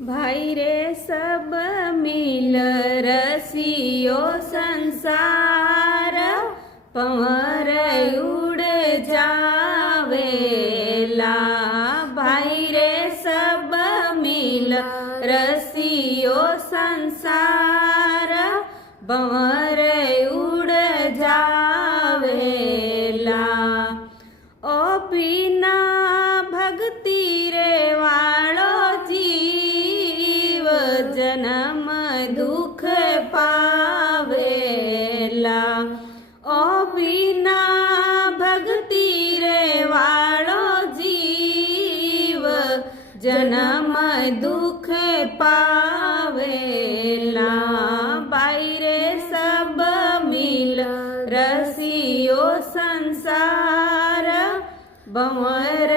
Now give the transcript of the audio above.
भाई रे सब मिल रसियो संसार पंवर उड़ जावेला। भाई रे सब मिल रसियो संसार पंवर उड़ जावेला। ओ बिना भक्ति रे वालो जीव जन्म दुख पावेला। ओ बिना भक्ति रे वालो जीव जन्म दुख पावेला। भाई रे सब मिल रसियो संसार भंवर